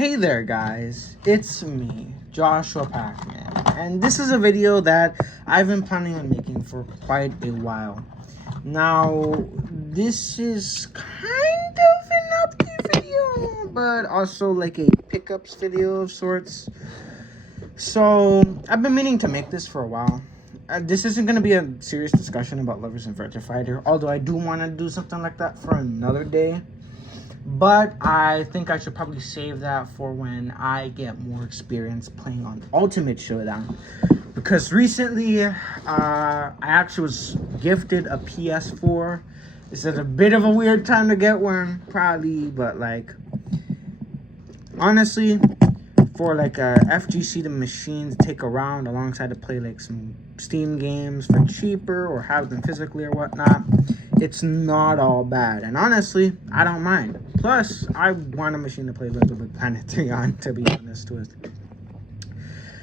Hey there guys, it's me, Joshua Pacman, and this is a video that I've been planning on making for quite a while. Now, this is kind of an update video, but also like a pickups video of sorts. So, I've been meaning to make this for a while. This isn't going to be a serious discussion about Lovers and Virtua Fighter, although I do want to do something like that for another day. But I think I should probably save that for when I get more experience playing on Ultimate Showdown. Because recently, I actually was gifted a PS4. This is a bit of a weird time to get one, probably. But like, honestly, for like a FGC the machine to take around alongside to play like some Steam games for cheaper or have them physically or whatnot, it's not all bad. And honestly, I don't mind. Plus, I want a machine to play Little Big Planet 3 on, to be honest with.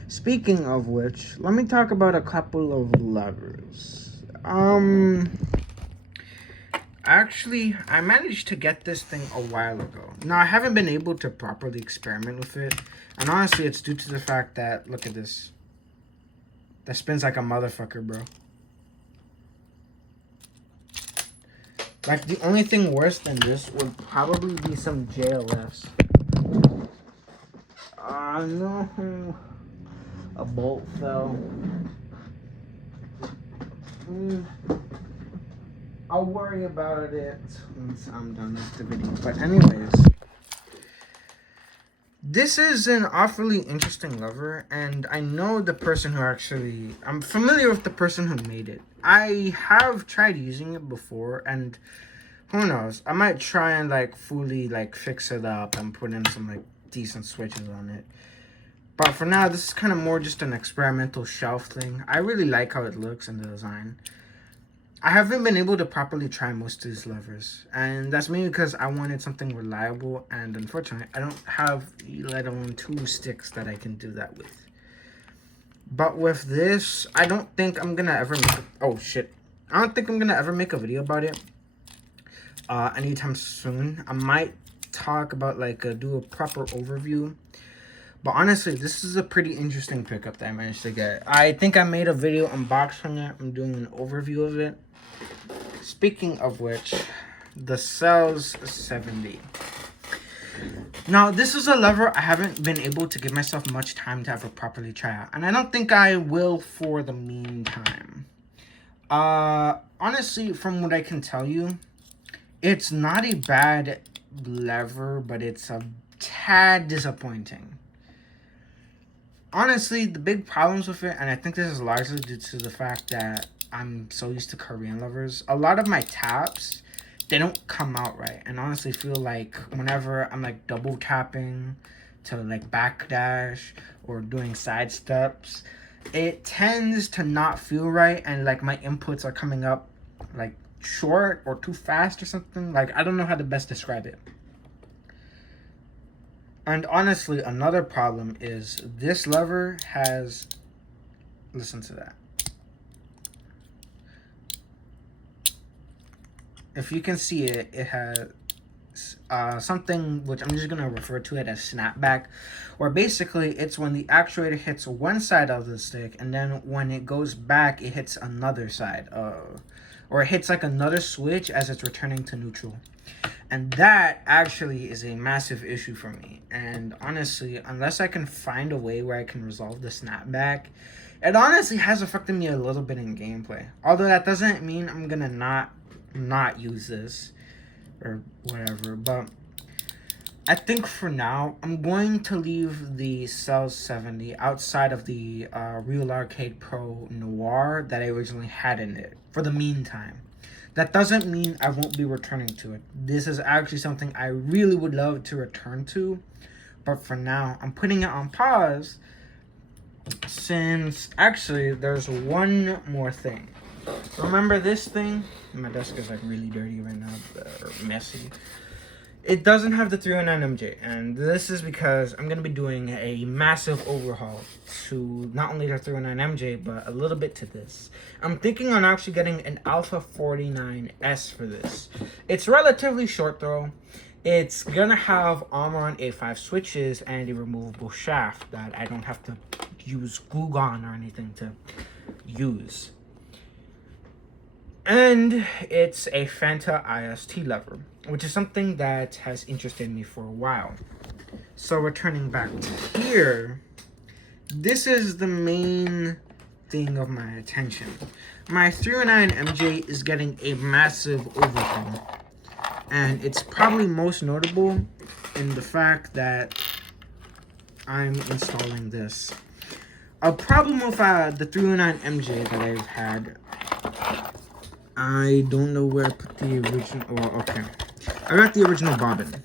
Speaking of which, let me talk about a couple of levers. Actually, I managed to get this thing a while ago. Now, I haven't been able to properly experiment with it. And honestly, it's due to the fact that, look at this. That spins like a motherfucker, bro. Like, the only thing worse than this would probably be some JLFs. No. A bolt fell. I'll worry about it once I'm done with the video. But anyways, this is an awfully interesting lever, and I know the person who actually... I'm familiar with the person who made it. I have tried using it before, and who knows? I might try and, like, fully, like, fix it up and put in some, like, decent switches on it. But for now, this is kind of more just an experimental shelf thing. I really like how it looks in the design. I haven't been able to properly try most of these levers, and that's mainly because I wanted something reliable, and unfortunately, I don't have, let alone 2 sticks that I can do that with. But with this, I don't think I'm gonna ever make I don't think I'm gonna ever make a video about it anytime soon. I might talk about, like, do a proper overview. But honestly, this is a pretty interesting pickup that I managed to get. I think I made a video unboxing it. I'm doing an overview of it. Speaking of which, the Cells 70. Now, this is a lever I haven't been able to give myself much time to ever properly try out. And I don't think I will for the meantime. Honestly, from what I can tell you, it's not a bad lever, but it's a tad disappointing. Honestly, the big problems with it, and I think this is largely due to the fact that I'm so used to Korean levers, a lot of my taps, they don't come out right. And honestly feel like whenever I'm like double tapping to like backdash or doing side steps, it tends to not feel right, and like my inputs are coming up like short or too fast or something. Like, I don't know how to best describe it. And honestly, another problem is this lever has, listen to that. If you can see it, it has something which I'm just going to refer to it as snapback, where basically it's when the actuator hits one side of the stick, and then when it goes back, it hits another side, or it hits like another switch as it's returning to neutral. And that actually is a massive issue for me. And honestly, unless I can find a way where I can resolve the snapback, it honestly has affected me a little bit in gameplay. Although that doesn't mean I'm gonna not use this or whatever. But I think for now, I'm going to leave the Cells 70 outside of the Real Arcade Pro Noir that I originally had in it for the meantime. That doesn't mean I won't be returning to it. This is actually something I really would love to return to. But for now, I'm putting it on pause, since actually there's one more thing. Remember this thing? My desk is like really dirty right now, or messy. It doesn't have the 309MJ, and this is because I'm going to be doing a massive overhaul to not only the 309MJ, but a little bit to this. I'm thinking on actually getting an Alpha 49S for this. It's relatively short though. It's gonna have Omron A5 switches and a removable shaft that I don't have to use glue gun or anything to use. And it's a Fanta IST lever, which is something that has interested me for a while. So returning back to here, this is the main thing of my attention. My 309 MJ is getting a massive overhaul, and it's probably most notable in the fact that I'm installing this. A problem with the 309 MJ that I've had, I don't know where I put the original, well, okay. I got the original bobbin.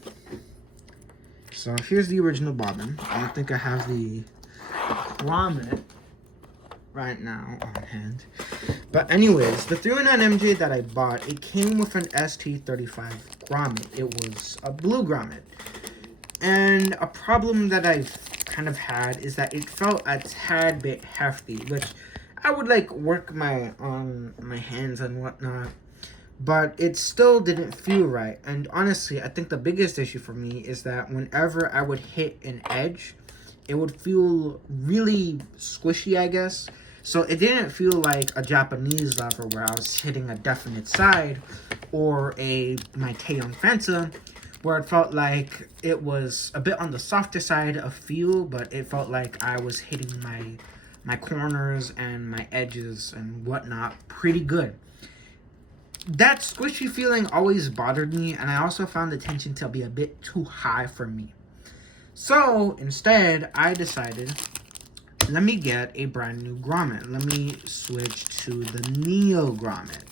So here's the original bobbin. I don't think I have the grommet right now on hand. But anyways, the 309 MJ that I bought, it came with an ST35 grommet. It was a blue grommet. And a problem that I've kind of had is that it felt a tad bit hefty, which I would like work on my hands and whatnot, but it still didn't feel right. And honestly, I think the biggest issue for me is that whenever I would hit an edge, it would feel really squishy, I guess. So it didn't feel like a Japanese lever where I was hitting a definite side, or my Teon Fanta, where it felt like it was a bit on the softer side of feel, but it felt like I was hitting my corners and my edges and whatnot pretty good. That squishy feeling always bothered me, and I also found the tension to be a bit too high for me. So instead, I decided, let me get a brand new grommet. Let me switch to the Neo grommet.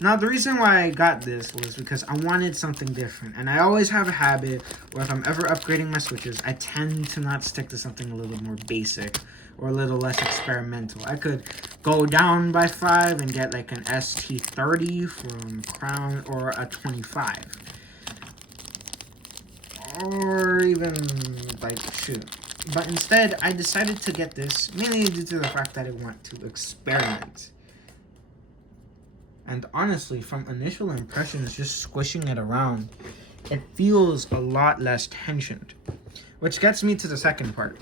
Now, the reason why I got this was because I wanted something different. And I always have a habit where if I'm ever upgrading my switches, I tend to not stick to something a little more basic or a little less experimental. I could go down by 5 and get like an ST30 from Crown, or a 25. Or even like, shoot. But instead, I decided to get this mainly due to the fact that I want to experiment. And honestly, from initial impressions, just squishing it around, it feels a lot less tensioned. Which gets me to the second part.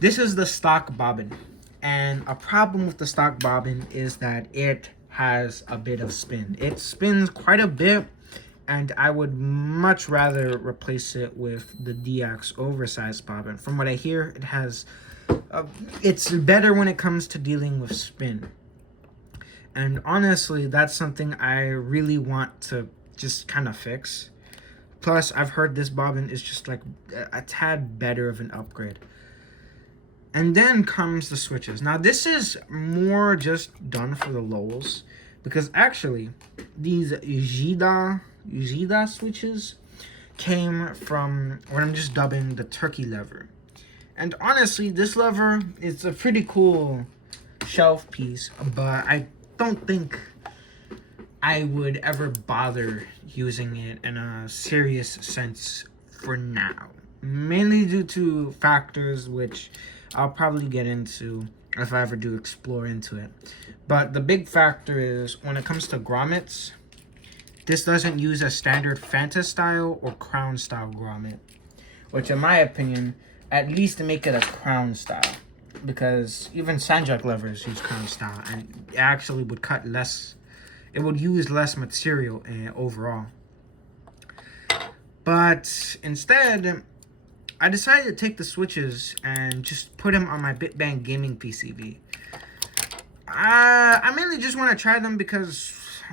This is the stock bobbin. And a problem with the stock bobbin is that it has a bit of spin. It spins quite a bit, and I would much rather replace it with the DX oversized bobbin. From what I hear, it's better when it comes to dealing with spin. And honestly, that's something I really want to just kind of fix. Plus, I've heard this bobbin is just like a tad better of an upgrade. And then comes the switches. Now, this is more just done for the lulz, because actually, these Ujida switches came from what I'm just dubbing the turkey lever. And honestly, this lever is a pretty cool shelf piece, but I don't think I would ever bother using it in a serious sense for now. Mainly due to factors which I'll probably get into if I ever do explore into it. But the big factor is when it comes to grommets, this doesn't use a standard Fanta style or Crown style grommet, which in my opinion, at least make it a Crown style. Because even Sanjak levers use Crown style, and it actually would cut less. It would use less material overall. But instead, I decided to take the switches and just put them on my Bitbang gaming PCB. I mainly just want to try them because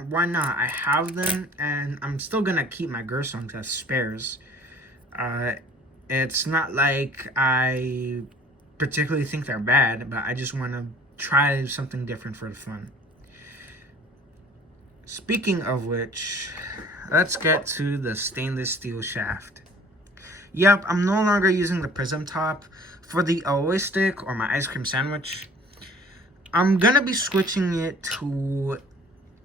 why not? I have them, and I'm still gonna keep my Gersongs as spares. It's not like I particularly think they're bad, but I just want to try something different for the fun. Speaking of which, let's get to the stainless steel shaft. Yep, I'm no longer using the prism top for the Aoi stick or my ice cream sandwich. I'm gonna be switching it to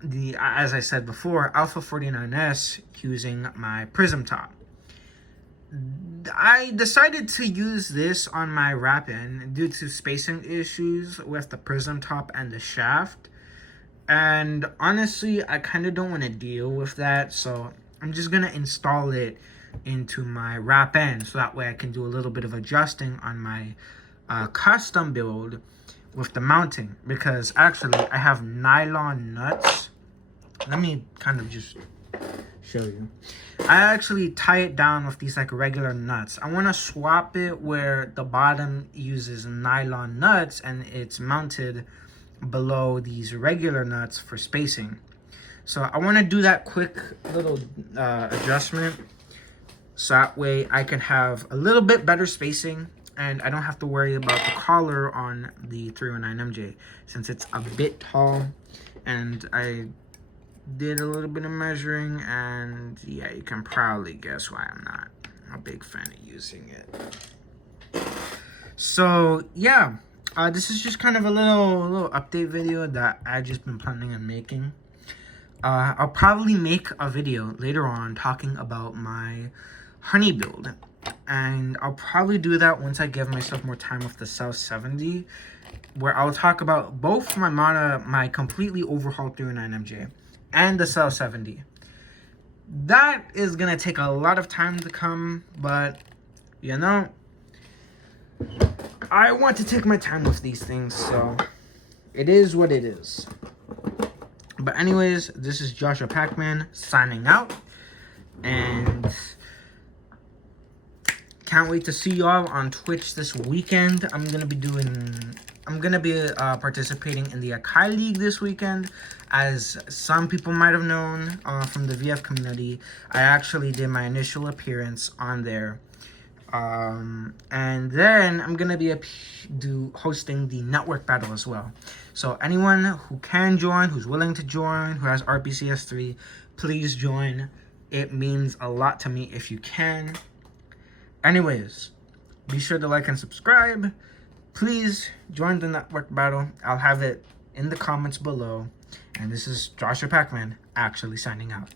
the, as I said before, Alpha 49S using my prism top. I decided to use this on my wrap-in due to spacing issues with the prism top and the shaft. And honestly, I kind of don't want to deal with that, so I'm just gonna install it into my wrap end, so that way I can do a little bit of adjusting on my custom build with the mounting, because actually I have nylon nuts. Let me kind of just show you. I actually tie it down with these like regular nuts. I want to swap it where the bottom uses nylon nuts and it's mounted below these regular nuts for spacing. So I want to do that quick little adjustment, so that way I can have a little bit better spacing and I don't have to worry about the collar on the 309MJ, since it's a bit tall. And I did a little bit of measuring, and yeah, you can probably guess why I'm not a big fan of using it. So yeah, this is just kind of a little update video that I've just been planning on making. I'll probably make a video later on talking about my honey build, and I'll probably do that once I give myself more time with the South 70, where I'll talk about both my completely overhauled 309MJ and the South 70. That is gonna take a lot of time to come, but you know, I want to take my time with these things, so it is what it is. But anyways, this is Joshua Pacman signing out, and can't wait to see y'all on Twitch this weekend. I'm gonna be participating in the Akai League this weekend. As some people might have known from the VF community, I actually did my initial appearance on there. And then I'm gonna be hosting the network battle as well. So anyone who can join, who's willing to join, who has RPCS3, please join. It means a lot to me if you can. Anyways, be sure to like and subscribe. Please join the network battle. I'll have it in the comments below. And this is Joshua Pacman actually signing out.